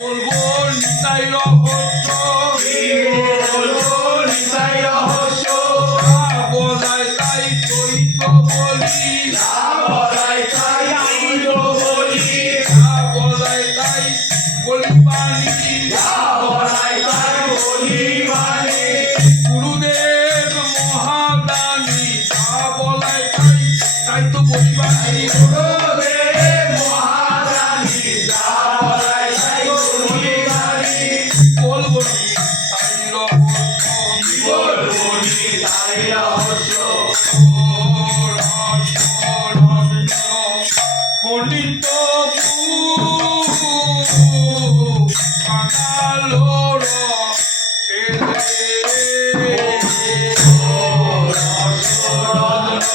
বলব, নিতাই রহস্য। বলাই তাই চৈত বলি। বলাই তাই বলি। বাণী। গুরুদেব তাই তাই তো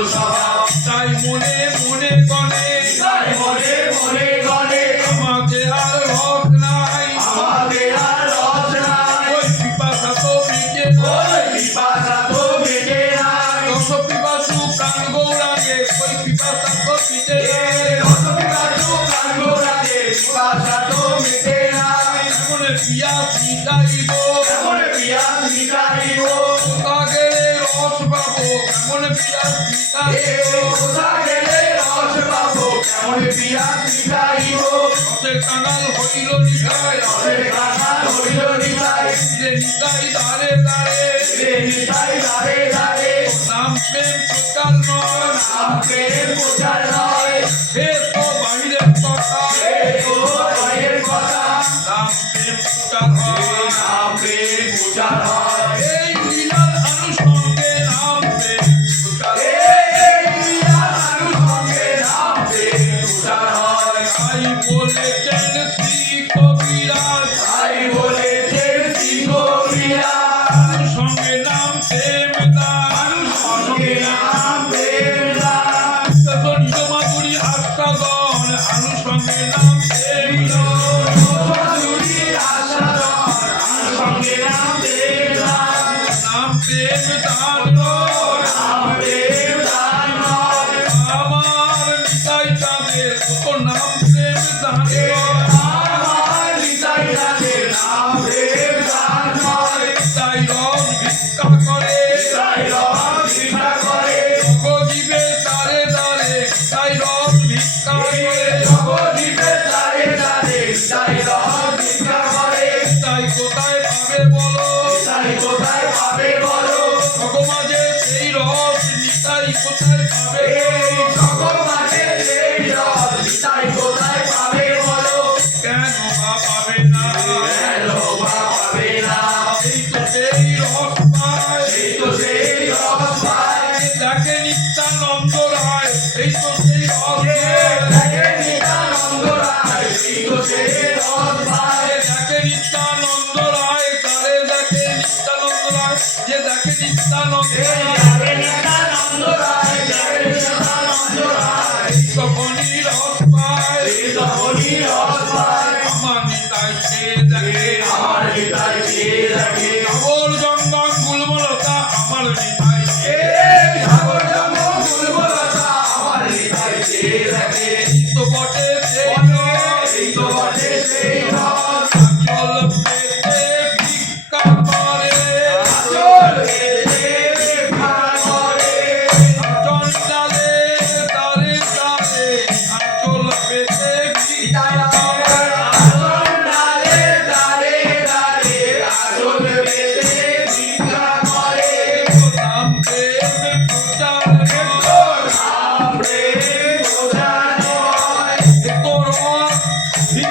তাই মনে মনে গনে আমাকে আর রস নাই। ওই পিপাসা তো মিটে পিপাসু প্রাণ গৌরাঙ্গে ওই পিপাসা তো মিটে এমন পিয়াস মিটাইব কাগেরে পিয়াস মিটাইব রসের কাঙাল হইল নিতাই যে নিতাই দাঁড়ে দাঁড়ে নাম প্রেম প্রচার নয় সে তো বাহিরের কথা নাম প্রেম প্রচার হয় এই কোথায় পাবে বলো? ভগবাজে সেই রস নিতাই কোথায় পাবে? যে যাকে নিত্যানন্দ Sí.